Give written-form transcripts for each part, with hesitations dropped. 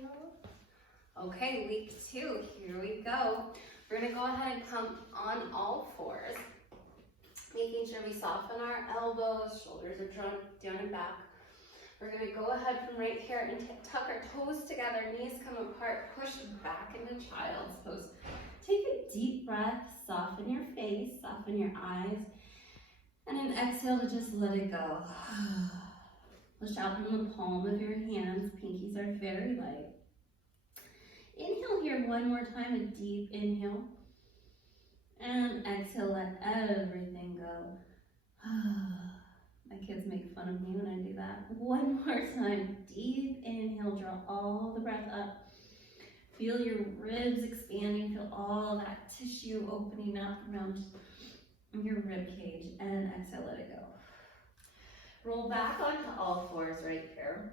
you. Okay, week 2, here we go. We're gonna go ahead and come on all fours, making sure we soften our elbows, shoulders are drawn down and back. We're gonna go ahead from right here and tuck our toes together, knees come apart, push back into child's pose. Take a deep breath, soften your face, soften your eyes, and then exhale to just let it go. Push out from the palm of your hands, pinkies are very light. Inhale here one more time, a deep inhale. And exhale, let everything go. My kids make fun of me when I do that. One more time, deep inhale, draw all the breath up. Feel your ribs expanding, feel all that tissue opening up around your rib cage, and exhale, let it go. Roll back onto all fours right here.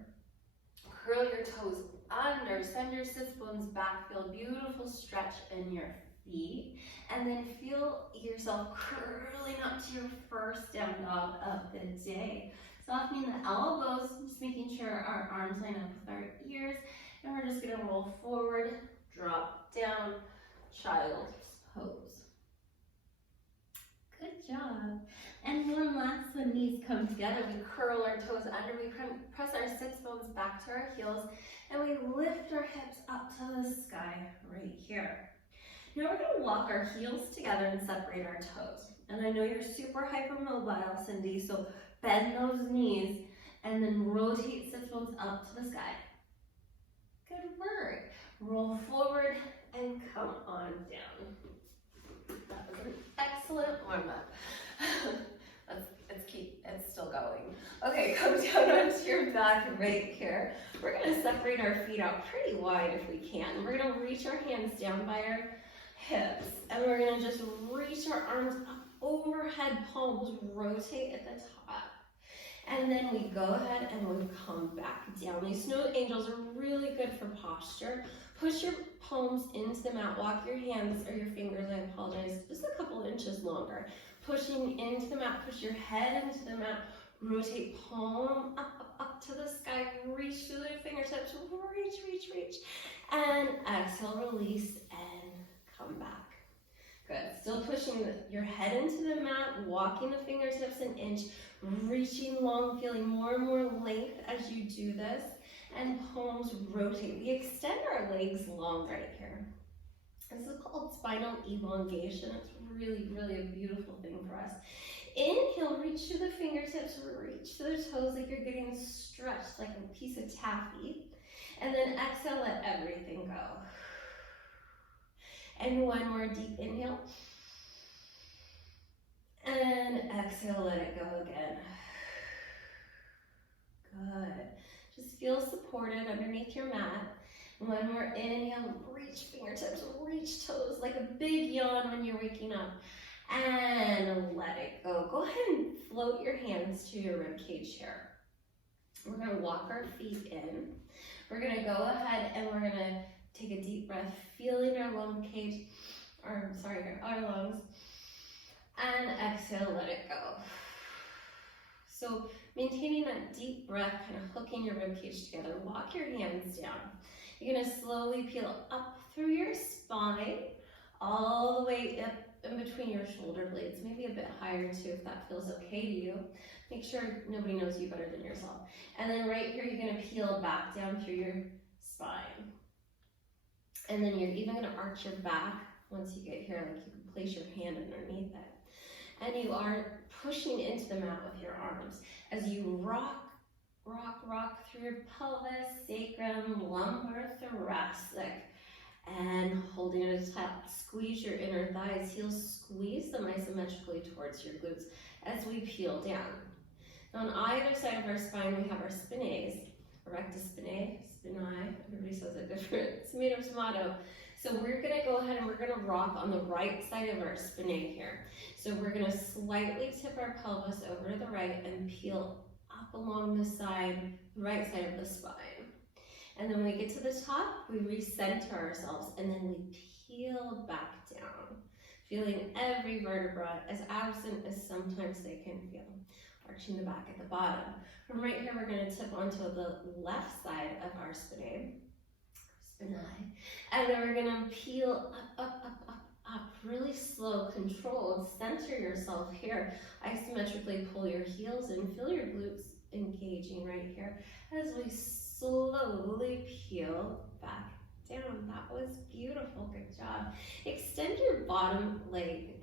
Curl your toes under, send your sits bones back, feel a beautiful stretch in your feet, and then feel yourself curling up to your first down dog of the day. Softening the elbows, just making sure our arms line up with our ears, and we're just gonna roll forward, drop down, child's pose. Good job. And one last one, knees come together, we curl our toes under, we press our sits bones back to our heels, and we lift our hips up to the sky right here. Now we're gonna walk our heels together and separate our toes. And I know you're super hypermobile, Cyndi, so bend those knees and then rotate sits bones up to the sky. Good work. Roll forward and come on down. That was an excellent warm-up. It's still going. Okay, come down onto your back right here. We're gonna separate our feet out pretty wide if we can. We're gonna reach our hands down by our hips, and we're gonna just reach our arms up overhead, palms rotate at the top. And then we go ahead and we come back down. These snow angels are really good for posture. Push your palms into the mat, walk your hands or your fingers, I apologize, just a couple inches longer. Pushing into the mat, push your head into the mat, rotate palm up to the sky, reach through the fingertips, reach, and exhale, release, and come back. Good, still pushing your head into the mat, walking the fingertips an inch, reaching long, feeling more and more length as you do this, and palms rotate. We extend our legs long right here. This is called spinal elongation. It's really a beautiful thing for us. Inhale, reach to the fingertips, reach to the toes like you're getting stretched like a piece of taffy. And then exhale, let everything go. And one more deep inhale. And exhale, let it go again. Good. Just feel supported underneath your mat. One more inhale, reach fingertips, reach toes like a big yawn when you're waking up. And let it go. Go ahead and float your hands to your rib cage here. We're gonna walk our feet in. We're gonna go ahead and we're gonna take a deep breath, feeling our lung cage, our lungs. And exhale, let it go. So maintaining that deep breath, kind of hooking your rib cage together, walk your hands down. You're gonna slowly peel up through your spine, all the way up in between your shoulder blades, maybe a bit higher too if that feels okay to you. Make sure nobody knows you better than yourself. And then right here, you're gonna peel back down through your spine. And then you're even gonna arch your back once you get here, like you can place your hand underneath it. And you are pushing into the mat with your arms as you rock through your pelvis, sacrum, lumbar, thoracic, and holding it at the top. Squeeze your inner thighs, heels, squeeze them isometrically towards your glutes as we peel down. Now on either side of our spine, we have our spinae, rectus spinae, spinae, everybody says it different, tomato, tomato. So we're gonna go ahead and we're gonna rock on the right side of our spinae here. So we're gonna slightly tip our pelvis over to the right and peel up along the side, right side of the spine. And then when we get to the top, we recenter ourselves and then we peel back down, feeling every vertebra as absent as sometimes they can feel. Arching the back at the bottom. From right here, we're gonna tip onto the left side of our spinae. 9. And then we're gonna peel up, really slow, controlled. Center yourself here. Isometrically pull your heels in, feel your glutes engaging right here as we slowly peel back down. That was beautiful, good job. Extend your bottom leg,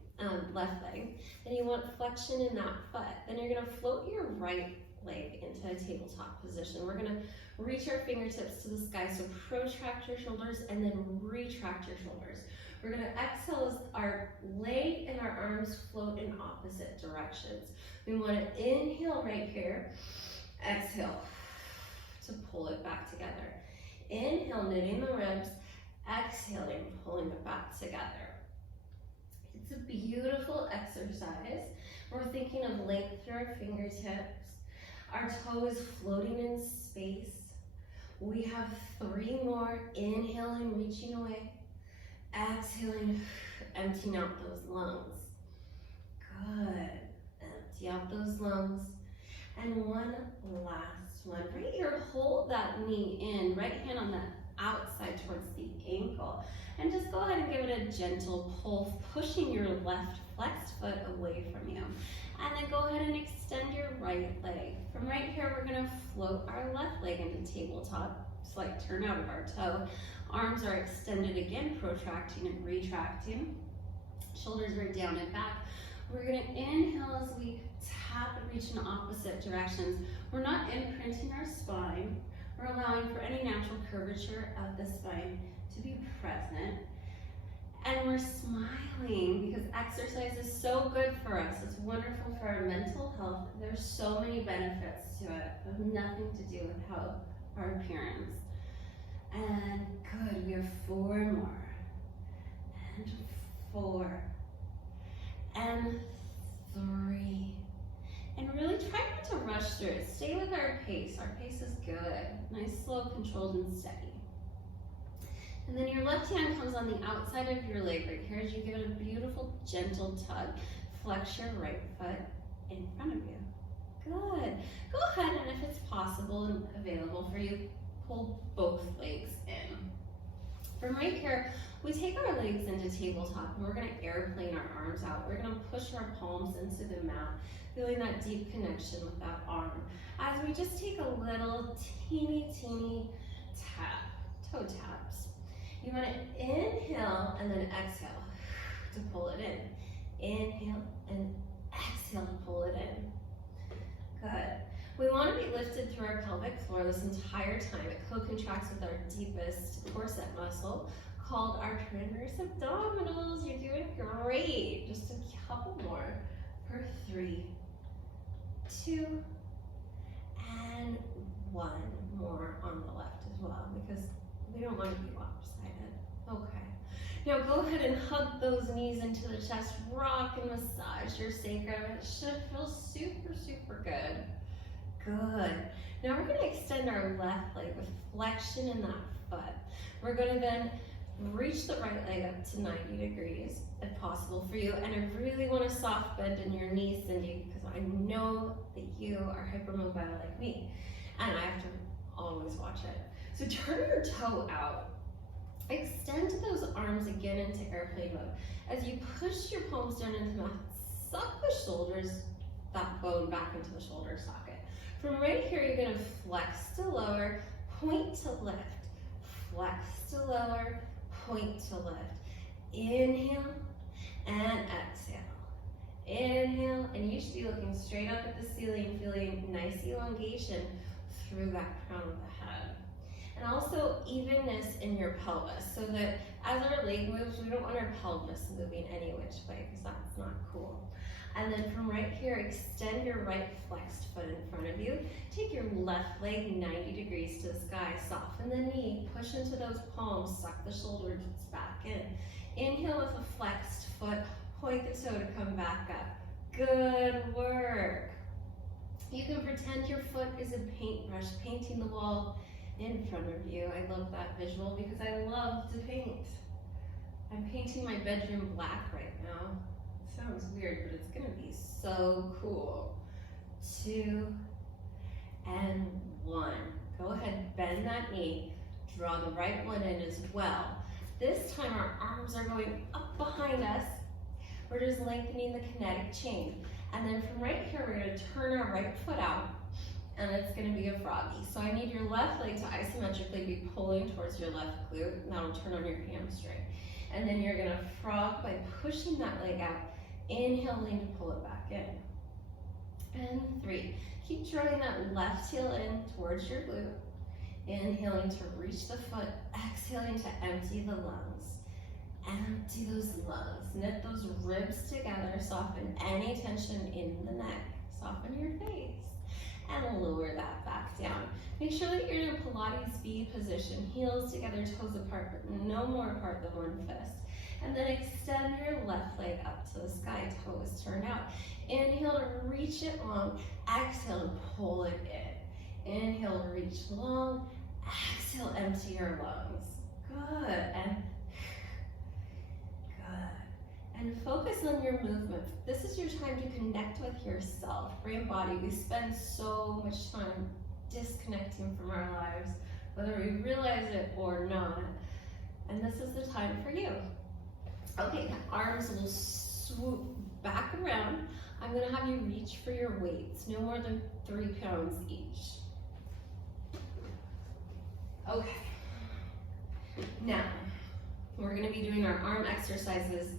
left leg. Then you want flexion in that foot. Then you're gonna float your right leg into a tabletop position. We're gonna reach our fingertips to the sky, so protract your shoulders and then retract your shoulders. We're gonna exhale as our leg and our arms float in opposite directions. We wanna inhale right here, exhale to pull it back together. Inhale, knitting the ribs, exhaling, pulling it back together. It's a beautiful exercise. We're thinking of length through our fingertips. Our toes floating in space. We have 3 more. Inhaling, reaching away. Exhaling, emptying out those lungs. Good. Empty out those lungs. And one last one. Right here, hold that knee in. Right hand on the outside towards the ankle. And just go ahead and give it a gentle pull, pushing your left flexed foot away from you. And then go ahead and extend your right leg. From right here, we're gonna float our left leg into tabletop. Slight turn out of our toe. Arms are extended again, protracting and retracting. Shoulders are down and back. We're gonna inhale as we tap and reach in opposite directions. We're not imprinting our spine. We're allowing for any natural curvature of the spine to be present. And we're smiling because exercise is so good for us. It's wonderful for our mental health. There's so many benefits to it, but nothing to do with how our appearance. And good, we have 4 more. And 4. And 3. And really try not to rush through it. Stay with our pace. Our pace is good. Nice, slow, controlled, and steady. And then your left hand comes on the outside of your leg right here as you give it a beautiful, gentle tug. Flex your right foot in front of you. Good. Go ahead and if it's possible and available for you, pull both legs in. From right here, we take our legs into tabletop and we're gonna airplane our arms out. We're gonna push our palms into the mat, feeling that deep connection with that arm. As we just take a little teeny tap, toe taps. You want to inhale and then exhale to pull it in. Inhale and exhale to pull it in. Good. We want to be lifted through our pelvic floor this entire time. It co-contracts with our deepest corset muscle called our transverse abdominals. You're doing great. Just a couple more for 3, 2, and 1 more on the left as well because we don't want to be lopsided. Okay. Now go ahead and hug those knees into the chest. Rock and massage your sacrum. It should feel super, super good. Good. Now we're going to extend our left leg with flexion in that foot. We're going to then reach the right leg up to 90 degrees if possible for you. And I really want a soft bend in your knees, Cyndi, because I know that you are hypermobile like me. And I have to always watch it. So turn your toe out. Extend those arms again into airplane mode. As you push your palms down into the mat, suck the shoulders, that bone back into the shoulder socket. From right here, you're gonna flex to lower, point to lift. Flex to lower, point to lift. Inhale and exhale. Inhale, and you should be looking straight up at the ceiling, feeling nice elongation through that crown of the head. And also evenness in your pelvis, so that as our leg moves, we don't want our pelvis moving any which way, because that's not cool. And then from right here, extend your right flexed foot in front of you. Take your left leg 90 degrees to the sky, soften the knee, push into those palms, suck the shoulders back in. Inhale with a flexed foot, point the toe to come back up. Good work. You can pretend your foot is a paintbrush painting the wall in front of you. I love that visual because I love to paint. I'm painting my bedroom black right now. It sounds weird, but it's gonna be so cool. 2 and 1. Go ahead, bend that knee, Draw the right one in as well. This time our arms are going up behind us. We're just lengthening the kinetic chain. And then from right here, we're gonna turn our right foot out, and it's gonna be a froggy. So I need your left leg to isometrically be pulling towards your left glute, and that'll turn on your hamstring. And then you're gonna frog by pushing that leg out, inhaling to pull it back in. And 3, keep drawing that left heel in towards your glute, inhaling to reach the foot, exhaling to empty the lungs. Empty those lungs, knit those ribs together, soften any tension in the neck, soften your face, and lower that back down. Make sure that you're in a Pilates B position, heels together, toes apart, but no more apart than one fist. And then extend your left leg up to the sky, toes turned out. Inhale to reach it long, exhale to pull it in. Inhale to reach long, exhale, empty your lungs. Good, and focus on your movement. This is your time to connect with yourself, brain, body. We spend so much time disconnecting from our lives, whether we realize it or not. And this is the time for you. Okay, the arms will swoop back around. I'm gonna have you reach for your weights, no more than 3 pounds each. Okay, now we're gonna be doing our arm exercises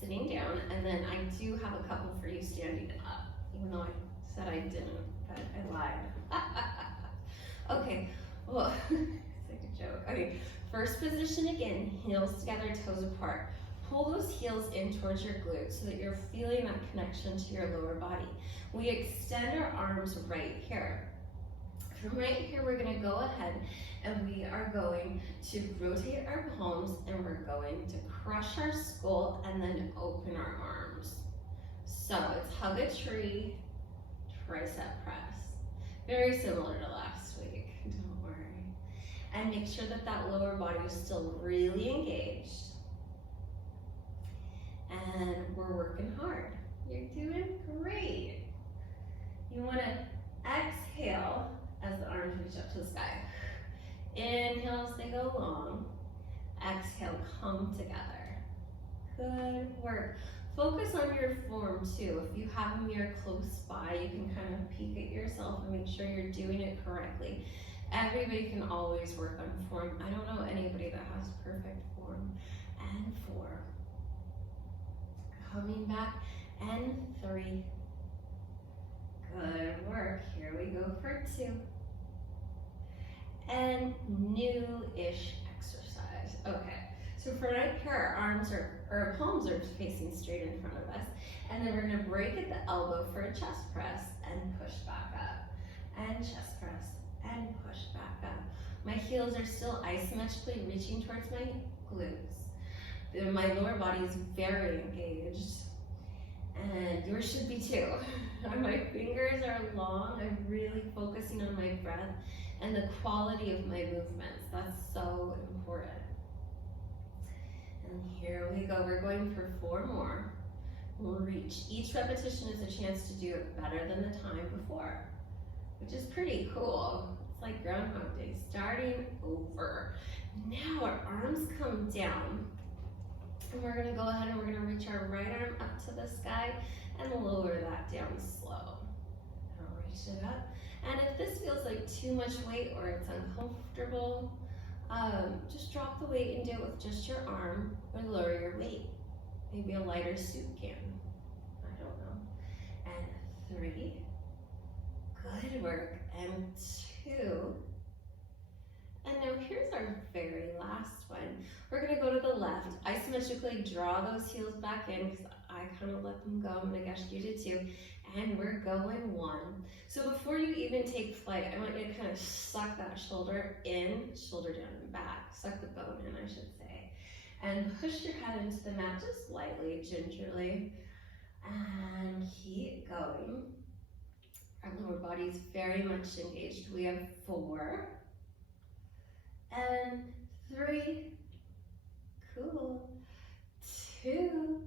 sitting down, and then I do have a couple for you standing up, even though I said I didn't, but I lied. Okay, well, it's like a joke. Okay, first position again, heels together, toes apart. Pull those heels in towards your glutes so that you're feeling that connection to your lower body. We extend our arms right here. From right here, we're gonna go ahead and we are going to rotate our palms, and we're going to crush our skull and then open our arms. So it's hug a tree, tricep press. Very similar to last week, don't worry. And make sure that that lower body is still really engaged. And we're working hard. You're doing great. You wanna exhale as the arms reach up to the sky. Inhale as they go long. Exhale, come together. Good work. Focus on your form too. If you have a mirror close by, you can kind of peek at yourself and make sure you're doing it correctly. Everybody can always work on form. I don't know anybody that has perfect form. And 4. Coming back, and 3. Good work. Here we go for 2. And new-ish exercise. Okay, so for right here, our arms our palms are facing straight in front of us. And then we're gonna break at the elbow for a chest press and push back up. And chest press and push back up. My heels are still isometrically reaching towards my glutes. My lower body is very engaged. And yours should be too. My fingers are long. I'm really focusing on my breath and the quality of my movements. That's so important. And here we go. We're going for 4 more. We'll reach. Each repetition is a chance to do it better than the time before, which is pretty cool. It's like Groundhog Day, starting over. Now our arms come down. And we're gonna go ahead and we're gonna reach our right arm up to the sky and lower that down slow. And I'll reach it up. And if this feels like too much weight or it's uncomfortable, just drop the weight and do it with just your arm, or lower your weight. Maybe a lighter soup can. I don't know. And 3. Good work. And 2. And now here's our very last one. We're gonna go to the left, isometrically draw those heels back in, because I kind of let them go, and I guess you did too. And we're going 1. So before you even take flight, I want you to kind of suck that shoulder in, shoulder down and back. Suck the bone in, I should say. And push your head into the mat just lightly, gingerly. And keep going. Our lower body is very much engaged. We have 4. And 3, cool, 2,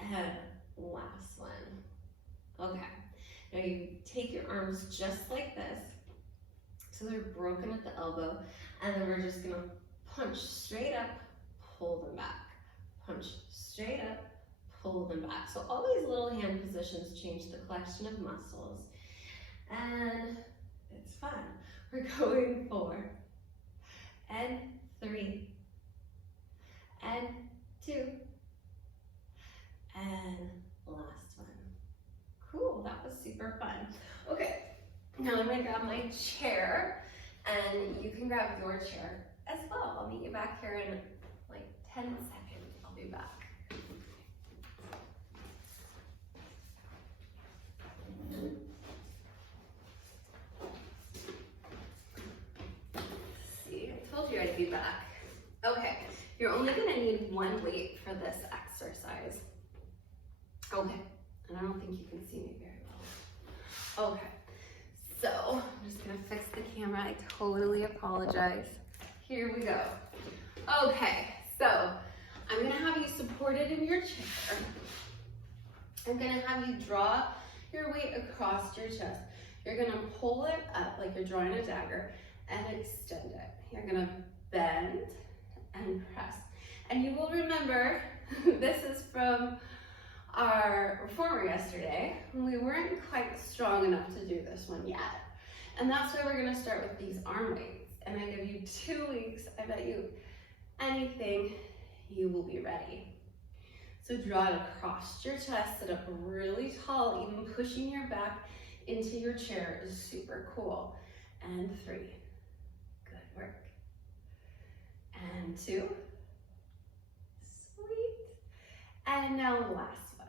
and last one. Okay, now you take your arms just like this, so they're broken at the elbow, and then we're just gonna punch straight up, pull them back. Punch straight up, pull them back. So all these little hand positions change the collection of muscles, and it's fun. We're going 4, and 3, and 2, and last one. Cool, that was super fun. Okay, now I'm gonna grab my chair, and you can grab your chair as well. I'll meet you back here in like 10 seconds. I'll be back. See, I told you I'd be back. Okay, you're only gonna need one weight for this exercise. Okay, and I don't think you can see me very well. Okay, so I'm just gonna fix the camera. I totally apologize. Here we go. Okay, so I'm gonna have you supported in your chair. I'm gonna have you draw your weight across your chest. You're gonna pull it up like you're drawing a dagger and extend it. You're gonna bend and press. And you will remember, this is from our reformer yesterday. We weren't quite strong enough to do this one yet. And that's why we're gonna start with these arm weights. And I give you 2 weeks. I bet you anything, you will be ready. So draw it across your chest, sit up really tall, even pushing your back into your chair is super cool. And 3, good work. And 2, sweet. And now the last one.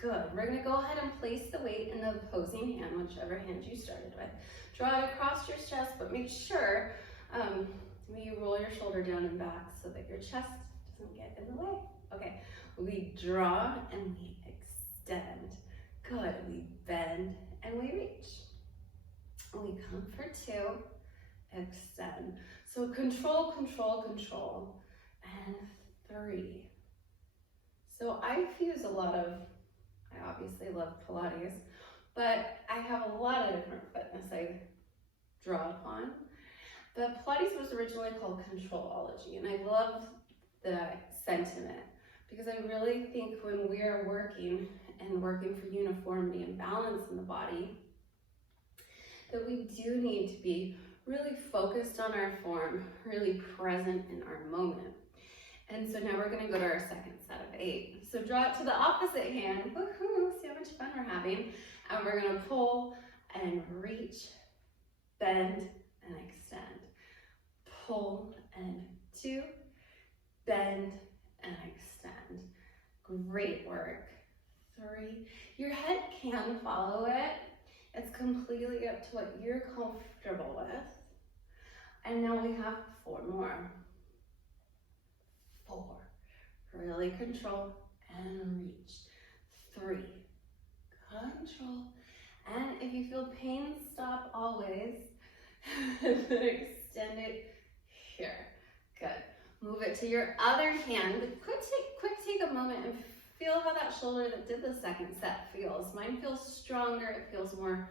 Good, we're gonna go ahead and place the weight in the opposing hand, whichever hand you started with. Draw it across your chest, but make sure you roll your shoulder down and back so that your chest doesn't get in the way. Okay, we draw and we extend. Good, we bend and we reach. We come for 2, extend. So control, control, control, and 3. So I fuse a lot of, I obviously love Pilates, but I have a lot of different fitness I draw upon. But Pilates was originally called Controlology, and I love the sentiment because I really think when we are working for uniformity and balance in the body, that we do need to be really focused on our form, really present in our moment. And so now we're gonna go to our second set of 8. So draw it to the opposite hand, woohoo, see how much fun we're having. And we're gonna pull and reach, bend and extend. Pull and 2, bend and extend. Great work. 3, your head can follow it. It's completely up to what you're comfortable with. And now we have 4 more. 4, really control and reach. 3, control. And if you feel pain, stop always. And then extend it here. Good. Move it to your other hand. Quick take a moment and feel how that shoulder that did the second set feels. Mine feels stronger. It feels more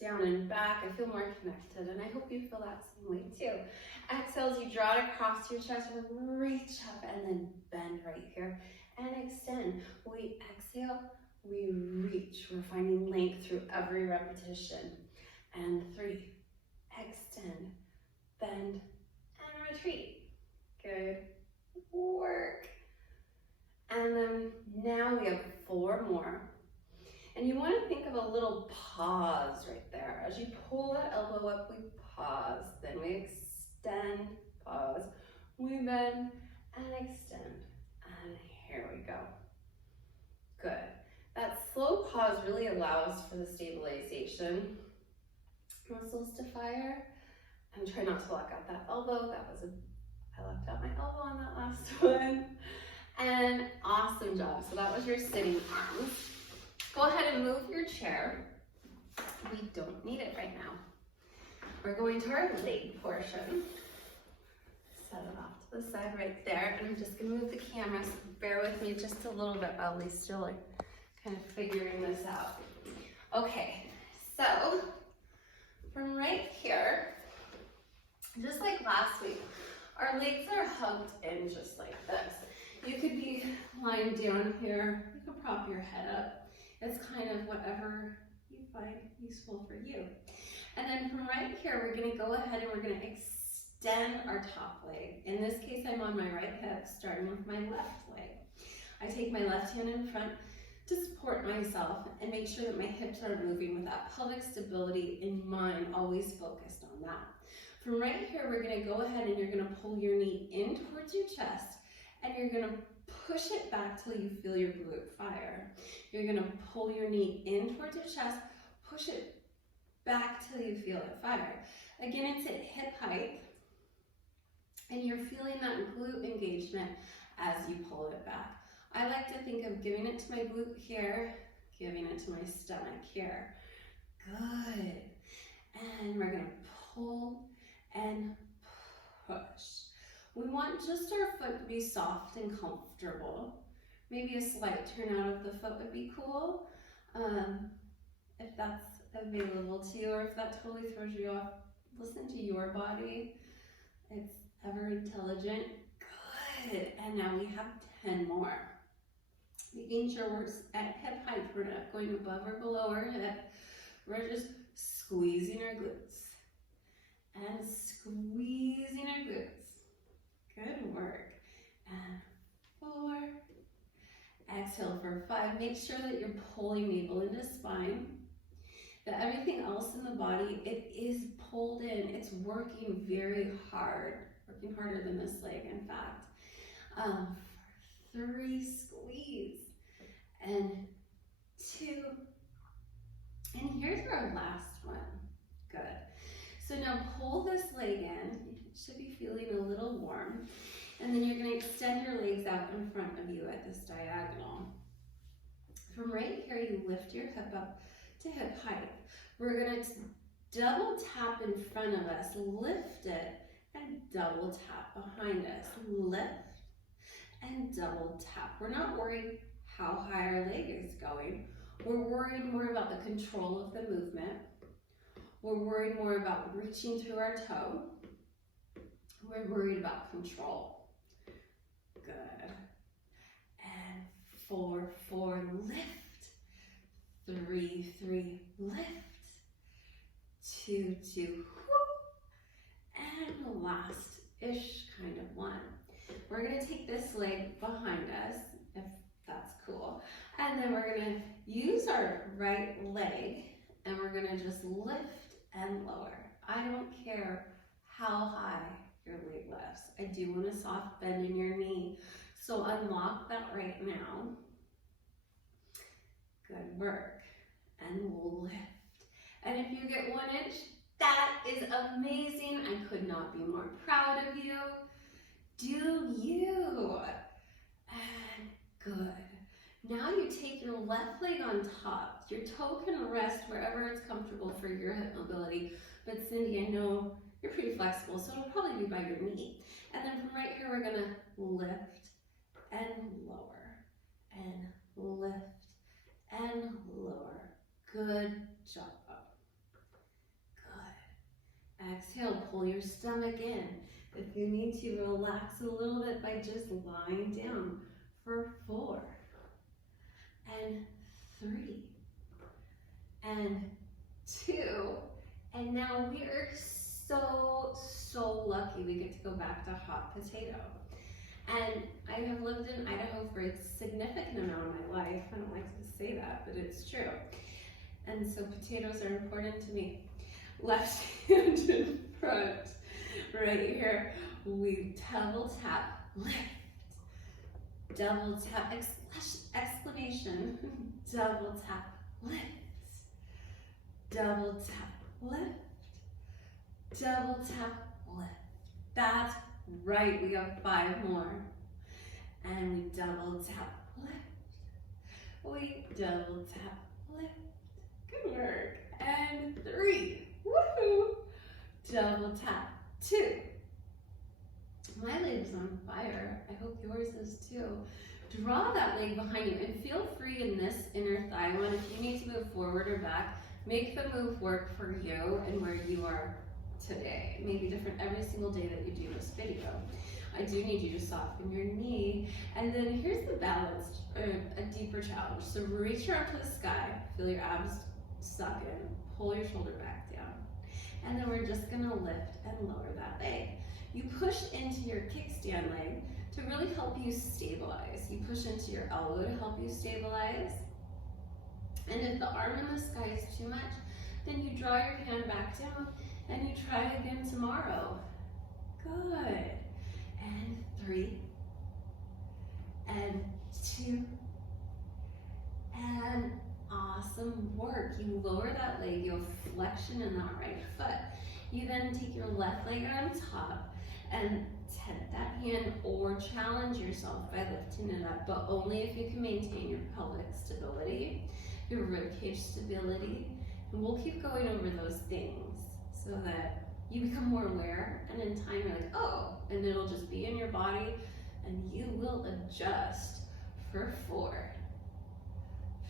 down and back. I feel more connected, and I hope you feel that same way too. Exhale as you draw it across your chest and reach up and then bend right here and extend. We exhale, we reach. We're finding length through every repetition. And 3, extend, bend, and retreat. Good work. And then now we have 4 more. And you want to think of a little pause right there. As you pull that elbow up, we pause. Then we extend, pause. We bend and extend. And here we go. Good. That slow pause really allows for the stabilization muscles to fire. And try not to lock out that elbow. I locked out my elbow on that last one. And awesome job. So that was your sitting arms. Go ahead and move your chair. We don't need it right now. We're going to our leg portion. Set it off to the side right there. And I'm just gonna move the camera, so bear with me just a little bit while we still kind of figuring this out. Okay, so from right here, just like last week, our legs are hugged in just like this. You could be lying down here. You could prop your head up. It's kind of whatever you find useful for you. And then from right here, we're going to go ahead and we're going to extend our top leg. In this case, I'm on my right hip, starting with my left leg. I take my left hand in front to support myself and make sure that my hips are moving with that pelvic stability in mind, always focused on that. From right here, we're going to go ahead and you're going to pull your knee in towards your chest and you're going to push it back till you feel your glute fire. You're going to pull your knee in towards your chest, push it back till you feel it fire. Again, it's at hip height and you're feeling that glute engagement as you pull it back. I like to think of giving it to my glute here, giving it to my stomach here. Good. And we're going to pull and push. We want just our foot to be soft and comfortable. Maybe a slight turn out of the foot would be cool, if that's available to you, or if that totally throws you off. Listen to your body. It's ever intelligent. Good. And now we have 10 more. Making sure we're at hip height. We're not going above or below our hip. We're just squeezing our glutes and squeezing our glutes. Good work. And 4. Exhale for 5. Make sure that you're pulling navel into spine. That everything else in the body, it is pulled in. It's working very hard. Working harder than this leg, in fact. 3, squeeze. And 2. And here's our last one. Good. So now pull this leg in. You should be feeling a little warm. And then you're going to extend your legs out in front of you at this diagonal. From right here, you lift your hip up to hip height. We're going to double tap in front of us, lift it, and double tap behind us. Lift and double tap. We're not worried how high our leg is going. We're worried more about the control of the movement. We're worried more about reaching through our toe. We're worried about control. Good. And 4, 4, lift. 3, 3, lift. 2, 2, whoop. And last-ish kind of one. We're going to take this leg behind us, if that's cool. And then we're going to use our right leg and we're going to just lift and lower. I don't care how high your leg lifts. I do want a soft bend in your knee. So unlock that right now. Good work. And lift. And if you get 1 inch, that is amazing. I could not be more proud of you. Do you? And good. Now you take your left leg on top. Your toe can rest wherever it's comfortable for your hip mobility. But Cyndi, I know you're pretty flexible, so it'll probably be by your knee. And then from right here, we're gonna lift and lower, and lift and lower. Good job. Good. Exhale, pull your stomach in. If you need to, relax a little bit by just lying down for 4, and 3, and 2, and now we are so lucky we get to go back to hot potato. And I have lived in Idaho for a significant amount of my life. I don't like to say that, but it's true. And so potatoes are important to me. Left hand in front. Right here, we double tap, lift. Double tap, exclamation. Double tap, lift. Double tap, lift. Double tap, lift. That's right, we have 5 more. And we double tap, lift. We double tap, lift. Good work. And 3, woohoo. Double tap, 2. My leg's on fire. I hope yours is too. Draw that leg behind you and feel free in this inner thigh one. If you need to move forward or back, Make the move work for you and where you are today. It may be different every single day that you do this video. I do need you to soften your knee. And then here's the balanced, or a deeper challenge. So reach your arm to the sky, feel your abs suck in, pull your shoulder back down. And then we're just gonna lift and lower that leg. You push into your kickstand leg to really help you stabilize. You push into your elbow to help you stabilize. And if the arm in the sky is too much, then you draw your hand back down and you try again tomorrow. Good. And 3, and 2, and awesome work. You lower that leg, you have flexion in that right foot. You then take your left leg on top and tent that hand or challenge yourself by lifting it up, but only if you can maintain your pelvic stability, your rib cage stability, and we'll keep going over those things so that you become more aware, and in time you're like, oh, and it'll just be in your body, and you will adjust for 4,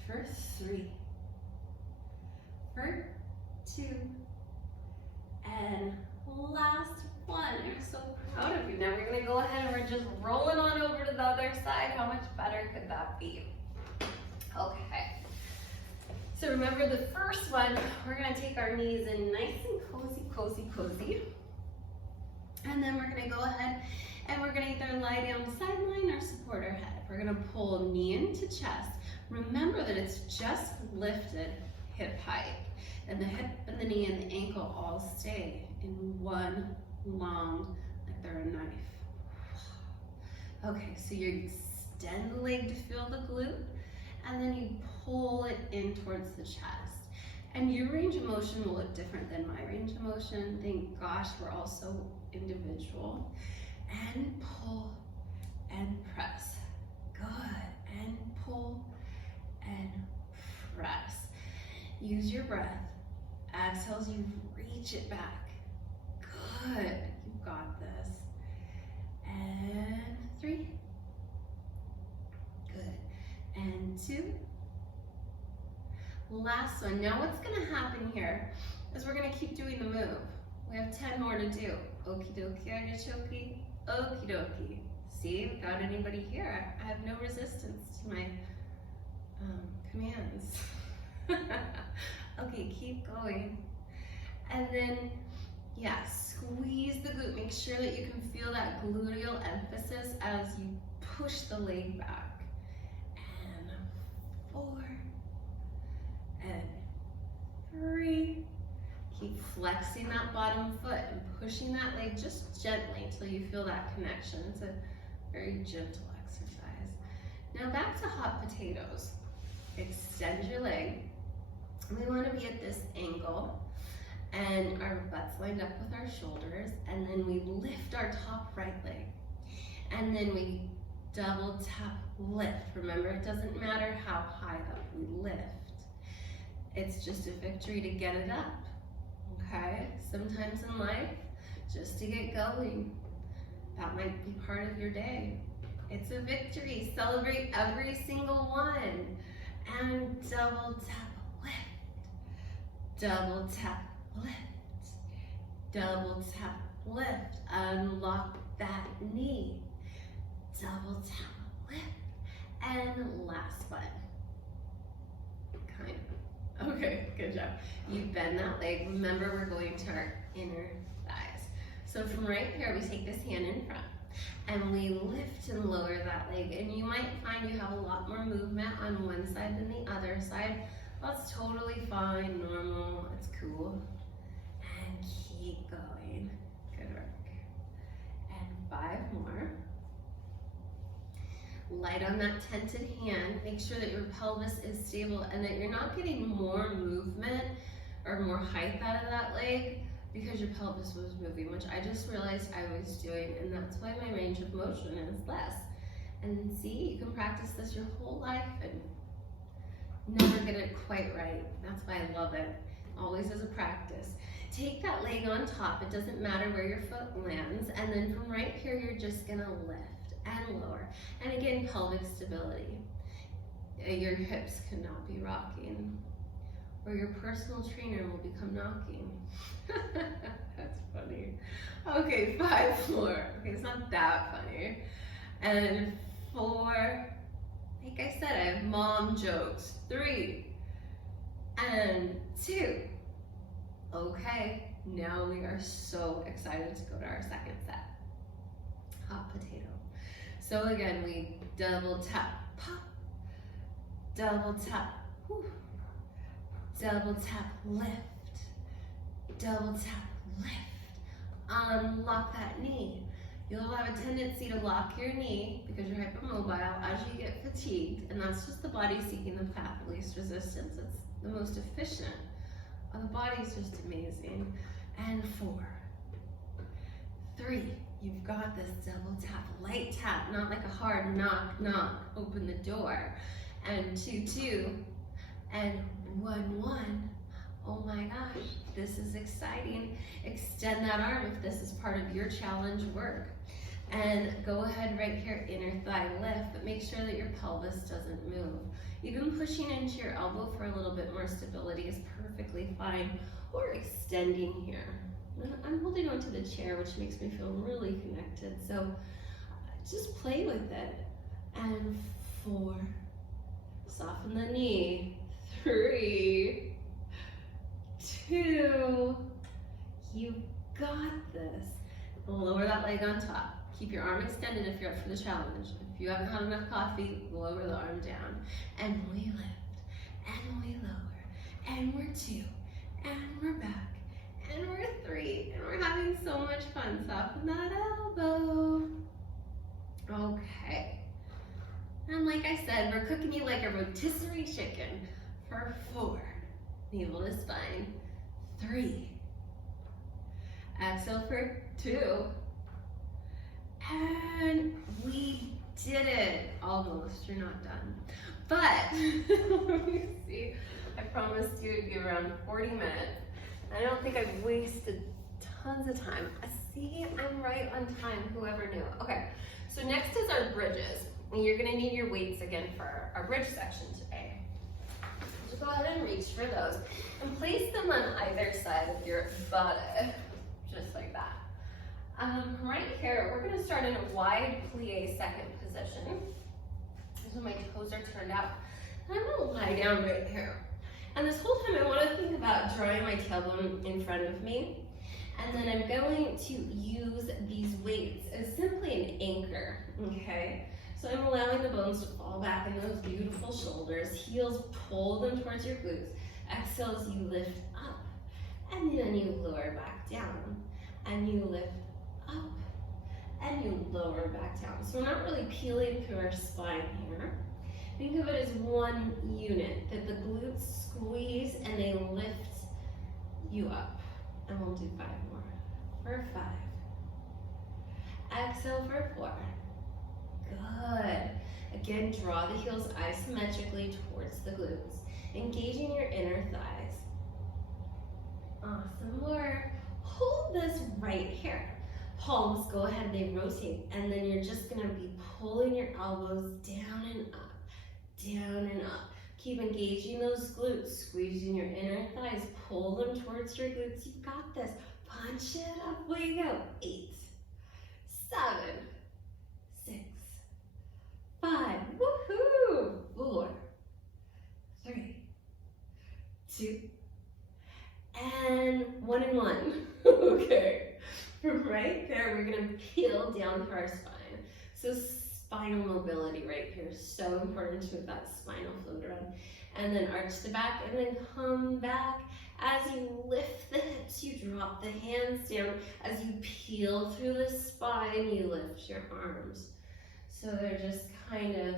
for 3, for 2, and last one. I'm so proud of you. Now we're gonna go ahead and we're just rolling on over to the other side. How much better could that be? Okay. So remember the first one, we're gonna take our knees in nice and cozy, cozy, cozy. And then we're gonna go ahead and we're gonna either lie down sideline or support our head. We're gonna pull knee into chest. Remember that it's just lifted hip height. And the hip and the knee and the ankle all stay in one long, like they're a knife. Okay, so you extend the leg to feel the glute, and then you pull it in towards the chest. And your range of motion will look different than my range of motion. Thank gosh, we're all so individual. And pull and press. Good. And pull and press. Use your breath. Exhales, you reach it back. Good. You got this. And 3. Good. And 2. Last one. Now what's gonna happen here is we're gonna keep doing the move. We have 10 more to do. Okie dokie, artichoke. Okie dokie. See, without anybody here, I have no resistance to my commands. Okay, keep going. And then, yeah, squeeze the glute. Make sure that you can feel that gluteal emphasis as you push the leg back. And 4, and 3. Keep flexing that bottom foot and pushing that leg just gently until you feel that connection. It's a very gentle exercise. Now back to hot potatoes. Extend your leg. We want to be at this angle and our butt's lined up with our shoulders, and then we lift our top right leg. And then we double tap lift. Remember, it doesn't matter how high up we lift. It's just a victory to get it up, okay? Sometimes in life, just to get going, that might be part of your day. It's a victory. Celebrate every single one. And double tap lift. Double tap lift. Double tap lift. Unlock that knee. Double tap lift. And last one. Kind of. Okay, good job. You bend that leg. Remember, we're going to our inner thighs. So from right here, we take this hand in front and we lift and lower that leg. And you might find you have a lot more movement on one side than the other side. That's totally fine, normal, it's cool. And keep going. Good work. And 5 more. Light on that tented hand. Make sure that your pelvis is stable and that you're not getting more movement or more height out of that leg because your pelvis was moving, which I just realized I was doing, and that's why my range of motion is less. And see, you can practice this your whole life and never get it quite right. That's why I love it. Always as a practice. Take that leg on top. It doesn't matter where your foot lands. And then from right here, you're just gonna lift and lower. And again, pelvic stability. Your hips cannot be rocking. or your personal trainer will become knocking. That's funny. Okay, 5 more. Okay, it's not that funny. And 4, like I said, I have mom jokes. 3 and 2. Okay, now we are so excited to go to our second set. Hot potato. So again, we double tap, pop, double tap, whew, double tap, lift, double tap, lift. Unlock that knee. You'll have a tendency to lock your knee because you're hypermobile as you get fatigued, and that's just the body seeking the path of least resistance. It's the most efficient. The body's just amazing. And 4, 3, you've got this double tap, light tap, not like a hard knock, knock, open the door. And 2, 2, and 1, 1. Oh my gosh, this is exciting. Extend that arm if this is part of your challenge work. And go ahead right here, inner thigh lift, but make sure that your pelvis doesn't move. Even pushing into your elbow for a little bit more stability is perfectly fine, or extending here. I'm holding onto the chair, which makes me feel really connected, so just play with it. And 4, soften the knee. 3, 2, you got this. Lower that leg on top. Keep your arm extended if you're up for the challenge. If you haven't had enough coffee, lower the arm down. And we lift, and we lower, and we're 2, and we're back, and we're 3, and we're having so much fun. Soften that elbow. Okay. And like I said, we're cooking you like a rotisserie chicken for 4. Navel to spine. 3. Exhale for 2. And we did it. Almost, you're not done. But, let me see. I promised you it'd be around 40 minutes. I don't think I've wasted tons of time. See, I'm right on time, whoever knew. Okay, so next is our bridges. And you're gonna need your weights again for our bridge section today. So go ahead and reach for those. And place them on either side of your body, just like that. Right here, we're gonna start in a wide plie second position. So my toes are turned out. And I'm gonna lie down right here. And this whole time I wanna think about drawing my tailbone in front of me. And then I'm going to use these weights as simply an anchor, okay? So I'm allowing the bones to fall back in those beautiful shoulders. Heels pull them towards your glutes. Exhale as you lift up. And then you lower back down. And you lift up. And you lower back down. So we're not really peeling through our spine here. Think of it as one unit, that the glutes squeeze and they lift you up. And we'll do 5 more. For 5. Exhale for 4. Good. Again, draw the heels isometrically towards the glutes, engaging your inner thighs. Awesome work. Hold this right here. Palms, go ahead, they rotate, and then you're just gonna be pulling your elbows down and up, down and up. Keep engaging those glutes, squeezing your inner thighs, pull them towards your glutes. You've got this. Punch it up, way you go. 8, 7, 6, 5, woohoo! 4, 3, 2, and 1 and 1. Okay. From right there, we're gonna peel down through our spine. So spinal mobility right here is so important to move that spinal fluid around. And then arch the back and then come back. As you lift the hips, you drop the hands down. As you peel through the spine, you lift your arms. So they're just kind of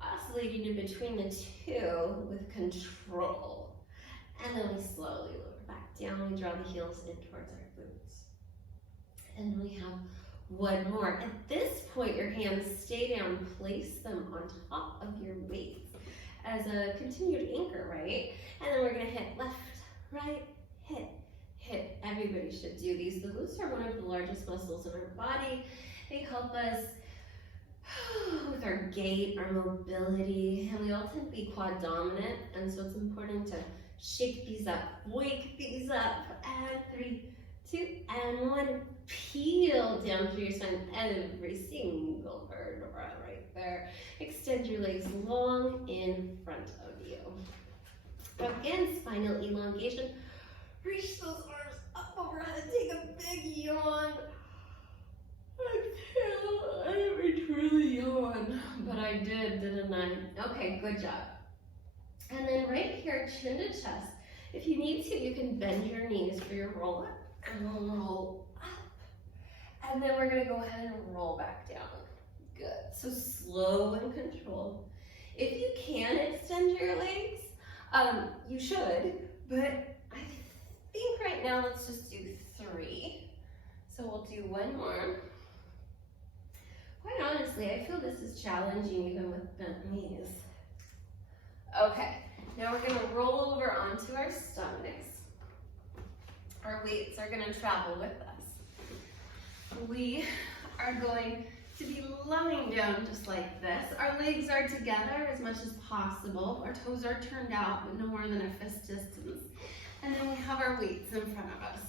oscillating in between the two with control. And then we slowly lower back down. We draw the heels in towards our glutes. And we have 1 more. At this point, your hands stay down. Place them on top of your weights as a continued anchor, right? And then we're gonna hit left, right, hit, hit. Everybody should do these. The glutes are one of the largest muscles in our body. They help us with our gait, our mobility, and we all tend to be quad dominant, and so it's important to Shake these up, wake these up, and 3, 2, and 1. Peel down through your spine, every single vertebra right there. Extend your legs long in front of you. Again, spinal elongation. Reach those arms up overhead, take a big yawn. Exhale, I didn't really yawn, but I did, didn't I? Okay, good job. And then right here, chin to chest. If you need to, you can bend your knees for your roll up and roll up. And then we're gonna go ahead and roll back down. Good, so slow and controlled. If you can extend your legs, you should, but I think right now let's just do 3. So we'll do 1 more. Quite honestly, I feel this is challenging even with bent knees. Okay, now we're gonna roll over onto our stomachs. Our weights are gonna travel with us. We are going to be lying down just like this. Our legs are together as much as possible. Our toes are turned out, but no more than a fist distance. And then we have our weights in front of us.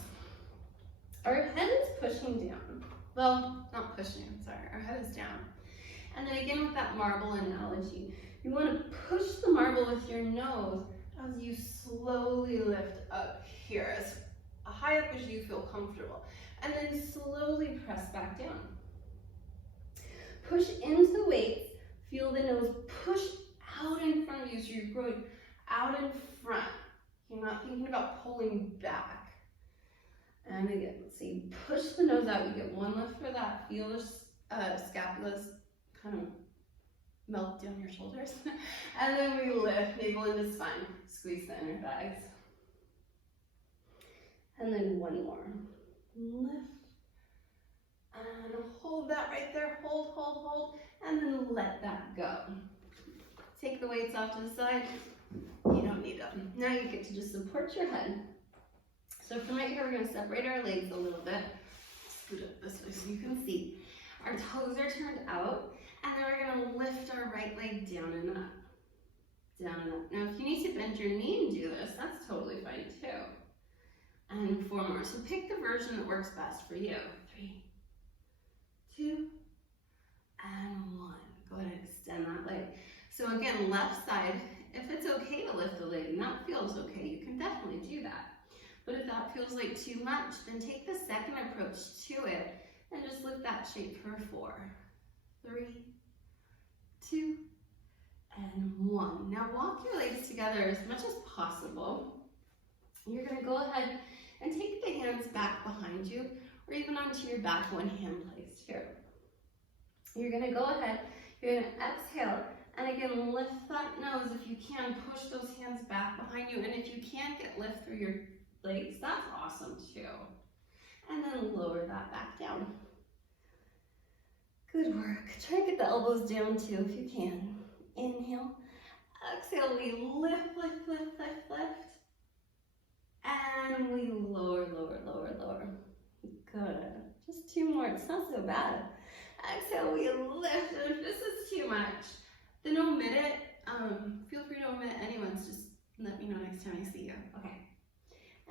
Our head is pushing down. Well, not pushing, sorry, our head is down. And then again with that marble analogy, you want to push the marble with your nose as you slowly lift up here, as high up as you feel comfortable. And then slowly press back down. Push into the weights, feel the nose push out in front of you, so you're going out in front. You're not thinking about pulling back. And again, so you push the nose out, you get 1 lift for that. Feel the scapulas kind of melt down your shoulders. And then we lift, navel into spine, squeeze the inner thighs. And then 1 more. Lift. And hold that right there, hold, hold, hold, and then let that go. Take the weights off to the side. You don't need them. Now you get to just support your head. So from right here, we're going to separate our legs a little bit. Scoot it this way so you can see. Our toes are turned out, and then we're going to lift our right leg down and up. Down and up. Now, if you need to bend your knee and do this, that's totally fine too. And 4 more. So pick the version that works best for you. 3, 2, and 1. Go ahead and extend that leg. So again, left side, if it's okay to lift the leg and that feels okay, you can definitely do that. But if that feels like too much, then take the second approach to it and just lift that shape for 4, 3, 2, and 1. Now walk your legs together as much as possible. You're going to go ahead and take the hands back behind you or even onto your back, 1 hand placed here. You're going to go ahead, you're going to exhale, and again lift that nose. If you can, push those hands back behind you, and if you can't get lift through your legs, that's awesome too. And then lower that back down. Good work. Try to get the elbows down too if you can. Inhale. Exhale, we lift, lift, lift, lift, lift. And we lower, lower, lower, lower. Good. Just 2 more. It's not so bad. Exhale, we lift. And if this is too much, then omit it. Feel free to omit anyone's. Just let me know next time I see you. Okay.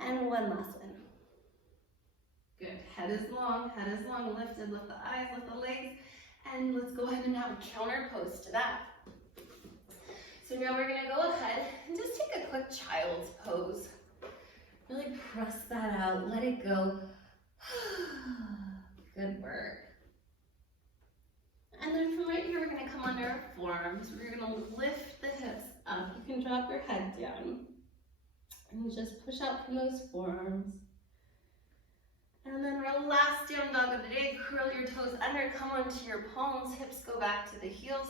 And 1 last one. Good. Head is long, lifted. Lift the eyes, lift the legs. And let's go ahead and have a counter pose to that. So now we're going to go ahead and just take a quick child's pose. Really press that out. Let it go. Good work. And then from right here, we're going to come under our forearms. We're going to lift the hips up. You can drop your head down. And just push out from those forearms. And then our last down dog of the day, curl your toes under, come onto your palms, hips go back to the heels,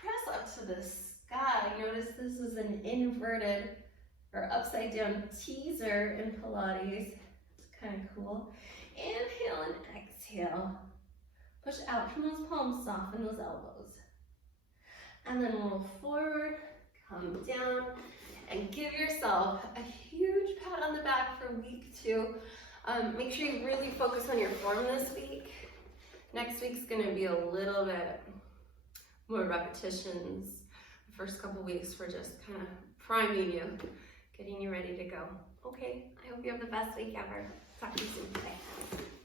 press up to the sky. Notice this is an inverted or upside down teaser in Pilates. It's kind of cool. Inhale and exhale. Push out from those palms, soften those elbows. And then roll forward, come down, and give yourself a huge pat on the back for week 2. Make sure you really focus on your form this week. Next week's gonna be a little bit more repetitions. The first couple weeks we're just kind of priming you. getting you ready to go. Okay, I hope you have the best week ever. Talk to you soon. Bye.